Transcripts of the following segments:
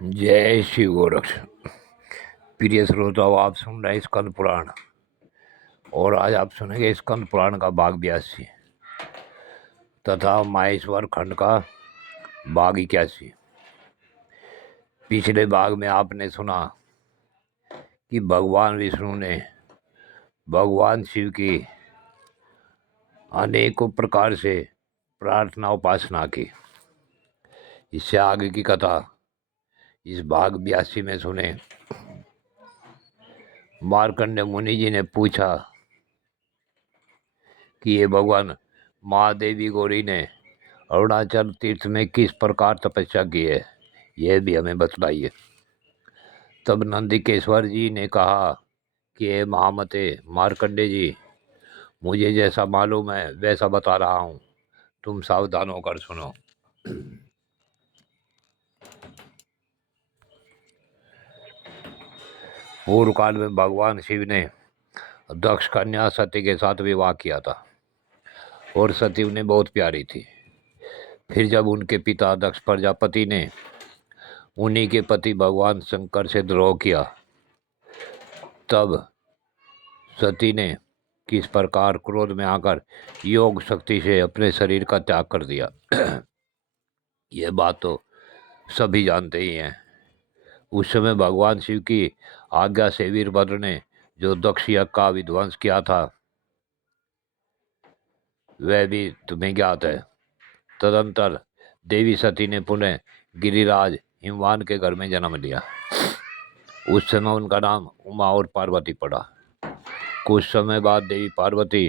जय श्री गोरक्ष। प्रिय श्रोताओं, आप सुन रहे हैं स्कंद पुराण और आज आप सुनेंगे स्कंद पुराण का भाग 82 तथा माहेश्वर खंड का भाग 81। पिछले भाग में आपने सुना कि भगवान विष्णु ने भगवान शिव की अनेकों प्रकार से प्रार्थना उपासना की। इससे आगे की कथा इस भाग 82 में सुने। मार्कंडेय मुनि जी ने पूछा कि ये भगवान महादेवी गौरी ने अरुणाचल तीर्थ में किस प्रकार तपस्या की है, यह भी हमें बतलाइए। तब नंदिकेश्वर जी ने कहा कि हे महामते मार्कंडेय जी, मुझे जैसा मालूम है वैसा बता रहा हूँ, तुम सावधान होकर सुनो। पूर्व काल में भगवान शिव ने दक्ष कन्या सती के साथ विवाह किया था और सती उन्हें बहुत प्यारी थी। फिर जब उनके पिता दक्ष प्रजापति ने उन्हीं के पति भगवान शंकर से द्रोह किया, तब सती ने किस प्रकार क्रोध में आकर योग शक्ति से अपने शरीर का त्याग कर दिया यह बात तो सभी जानते ही हैं। उस समय भगवान शिव की आज्ञा से वीरभद्र ने जो दक्ष यज्ञ का विध्वंस किया था वह भी तुम्हें ज्ञात है। तदंतर देवी सती ने पुनः गिरिराज हिमवान के घर में जन्म लिया। उस समय उनका नाम उमा और पार्वती पड़ा। कुछ समय बाद देवी पार्वती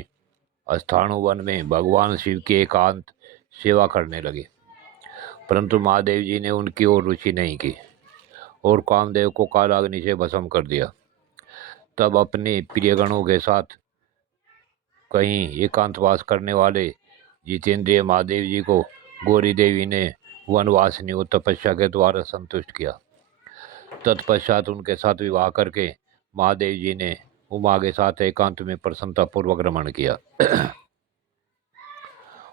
स्थाणु वन में भगवान शिव की एकांत सेवा करने लगी, परंतु महादेव जी ने उनकी ओर रुचि नहीं की और कामदेव को कालाग्नि से भस्म कर दिया। तब अपने प्रियगणों के साथ कहीं एकांतवास करने वाले जितेंद्रिय महादेव जी को गौरी देवी ने वनवासिनी और तपस्या के द्वारा संतुष्ट किया। तत्पश्चात उनके साथ विवाह करके महादेव जी ने उमा के साथ एकांत में प्रसन्नता पूर्वक रमण किया।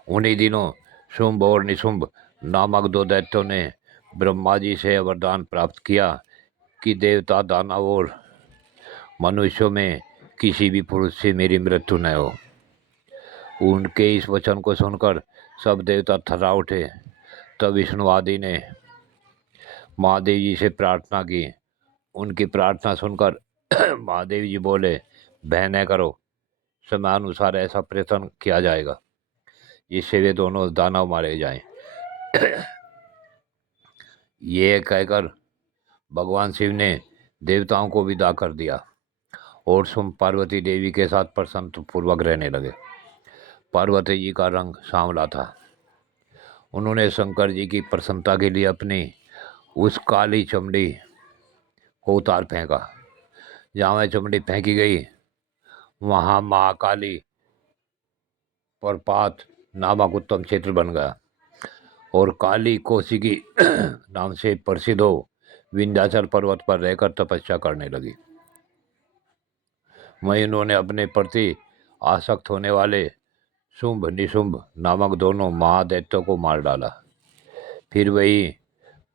उन्हीं दिनों शुंभ और निशुंभ नामक दो दैत्यों ने ब्रह्मा जी से वरदान प्राप्त किया कि देवता, दानव और मनुष्यों में किसी भी पुरुष से मेरी मृत्यु न हो। उनके इस वचन को सुनकर सब देवता थर्रा उठे। तब विष्णु आदि ने महादेव जी से प्रार्थना की। उनकी प्रार्थना सुनकर महादेव जी बोले, भय न करो, समयानुसार ऐसा प्रयत्न किया जाएगा जिससे वे दोनों दानव मारे जाएं। ये कहकर भगवान शिव ने देवताओं को विदा कर दिया और स्वयं पार्वती देवी के साथ प्रसन्न पूर्वक रहने लगे। पार्वती जी का रंग सांवला था। उन्होंने शंकर जी की प्रसन्नता के लिए अपनी उस काली चमड़ी को उतार फेंका। जहाँ वह चमड़ी फेंकी गई वहाँ महाकाली प्रपात नामक उत्तम क्षेत्र बन गया और काली कौशिकी नाम से प्रसिद्ध हो विंध्याचल पर्वत पर रहकर तपस्या करने लगी। वहीं उन्होंने अपने प्रति आसक्त होने वाले शुंभ निशुंभ नामक दोनों महादैत्यों को मार डाला। फिर वही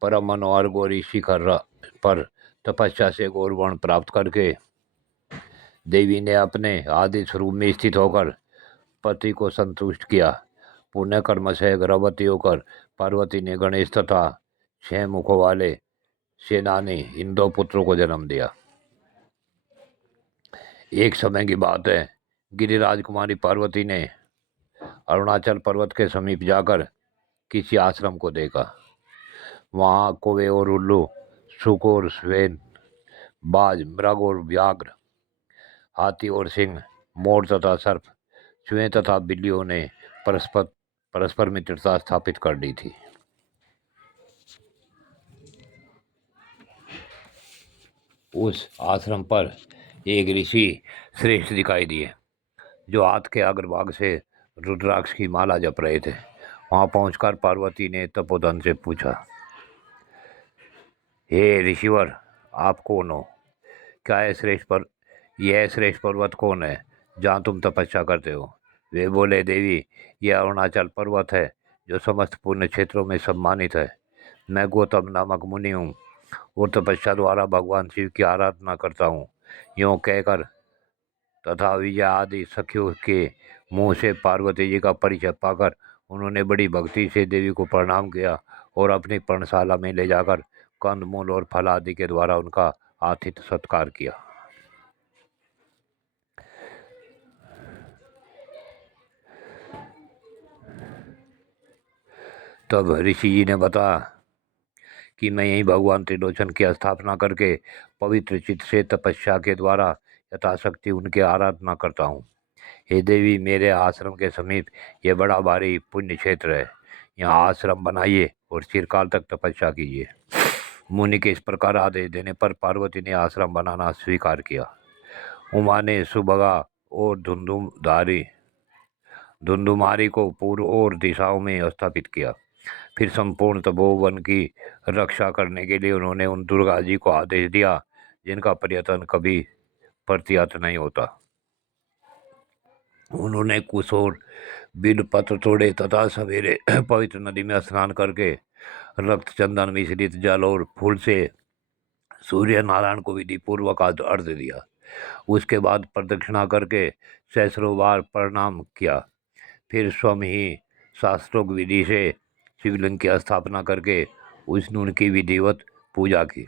परम मनोहर गौरी शिखर पर तपस्या से गौरवर्ण प्राप्त करके देवी ने अपने आदि स्वरूप में स्थित होकर पति को संतुष्ट किया। पुण्य कर्म से गर्भवती होकर पार्वती ने गणेश तथा 6 मुखों वाले सेनानी इन 2 पुत्रों को जन्म दिया। एक समय की बात है, गिरिराज कुमारी पार्वती ने अरुणाचल पर्वत के समीप जाकर किसी आश्रम को देखा। वहाँ कौवे और उल्लू, सुक और स्वेन, बाज, मृग और व्याघ्र, हाथी और सिंह, मोर तथा सर्प, चूहे तथा बिल्लियों ने परस्पर मित्रता स्थापित कर दी थी। उस आश्रम पर एक ऋषि श्रेष्ठ दिखाई दिए जो हाथ के अग्रभाग से रुद्राक्ष की माला जप रहे थे। वहां पहुंचकर पार्वती ने तपोधन से पूछा, हे ऋषिवर, आप कौन हो? क्या यह श्रेष्ठ पर्वत कौन है जहाँ तुम तपस्या करते हो? वे बोले, देवी, यह अरुणाचल पर्वत है जो समस्त पुण्य क्षेत्रों में सम्मानित है। मैं गौतम नामक मुनि हूँ और तपस्या द्वारा भगवान शिव की आराधना करता हूँ। यूँ कहकर तथा विजय आदि सखियों के मुँह से पार्वती जी का परिचय पाकर उन्होंने बड़ी भक्ति से देवी को प्रणाम किया और अपनी पर्णशाला में ले जाकर कंदमूल और फल आदि के द्वारा उनका आतिथ्य सत्कार किया। तब ऋषि जी ने बताया कि मैं यही भगवान त्रिलोचन की स्थापना करके पवित्र चित्त से तपस्या के द्वारा यथाशक्ति उनकी आराधना करता हूँ। हे देवी, मेरे आश्रम के समीप यह बड़ा भारी पुण्य क्षेत्र है। यहाँ आश्रम बनाइए और चिरकाल तक तपस्या कीजिए। मुनि के इस प्रकार आदेश देने पर पार्वती ने आश्रम बनाना स्वीकार किया। उमा ने सुभगा और धुंधुमारी को पूर्व और दिशाओं में स्थापित किया। फिर संपूर्ण तपोवन की रक्षा करने के लिए उन्होंने उन दुर्गा जी को आदेश दिया जिनका पर्यटन कभी प्रतिहत नहीं होता। उन्होंने कुश और बिल्वपत्र तोड़े तथा सवेरे पवित्र नदी में स्नान करके रक्त चंदन मिश्रित जल और फूल से सूर्य नारायण को विधि पूर्वक अर्घ्य दिया। उसके बाद प्रदक्षिणा करके सैकड़ों बार प्रणाम किया। फिर स्वयं ही शास्त्रोक्त विधि से शिवलिंग की स्थापना करके उसने उनकी विधिवत पूजा की।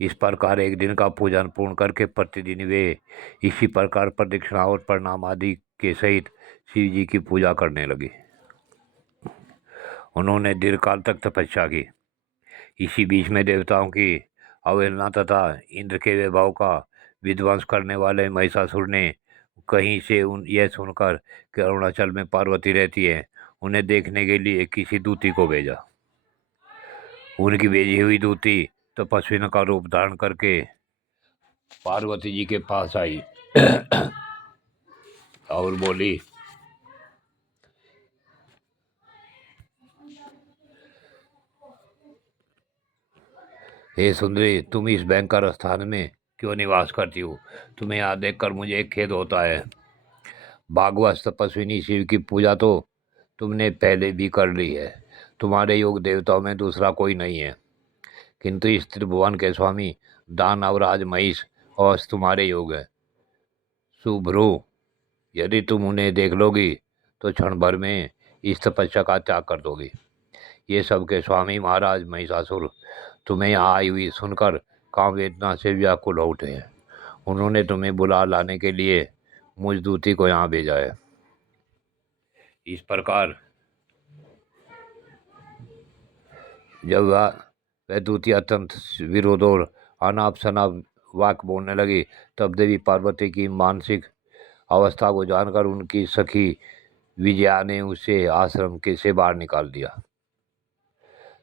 इस प्रकार एक दिन का पूजन पूर्ण करके प्रतिदिन वे इसी प्रकार प्रदक्षिणा और प्रणाम आदि के सहित शिव जी की पूजा करने लगे। उन्होंने दीर्घकाल तक तपस्या की। इसी बीच में देवताओं की अवहेलना तथा इंद्र के वैभव का विध्वंस करने वाले महिषासुर ने कहीं से यह सुनकर कि अरुणाचल में पार्वती रहती है, उन्हें देखने के लिए किसी दूती को भेजा। उनकी भेजी हुई दूती तपस्विन का रूप धारण करके पार्वती जी के पास आई और बोली, हे सुंदरी, तुम इस भयंकर स्थान में क्यों निवास करती हो? तुम्हें यहाँ देखकर मुझे एक खेद होता है। भागवत तपस्विनी शिव की पूजा तो तुमने पहले भी कर ली है। तुम्हारे योग देवताओं में दूसरा कोई नहीं है, किंतु इस त्रिभुवन के स्वामी दानवराज महिष और तुम्हारे योग है। सुभ्रू, यदि तुम उन्हें देख लोगी तो क्षण भर में इस तपस्या का त्याग कर दोगी। ये सबके स्वामी महाराज महिषासुर तुम्हें यहाँ आई हुई सुनकर काम वेदना से व्याकुल हो उठे हैं। उन्होंने तुम्हें बुला लाने के लिए मुझ दूती को यहाँ भेजा है। इस प्रकार जब वह दूती अत्यंत विरोध और अनाप शनाप वाक बोलने लगी, तब देवी पार्वती की मानसिक अवस्था को जानकर उनकी सखी विजया ने उसे आश्रम के से बाहर निकाल दिया।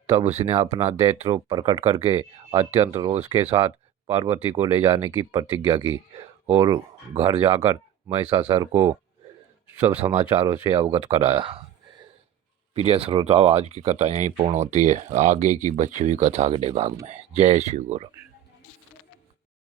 तब उसने अपना दैत्य प्रकट करके अत्यंत रोष के साथ पार्वती को ले जाने की प्रतिज्ञा की और घर जाकर महिषासुर को सब समाचारों से अवगत कराया। प्रिय श्रोताओं, आज की कथा यहीं पूर्ण होती है। आगे की बची हुई कथा अगले भाग में। जय शिव गुरु।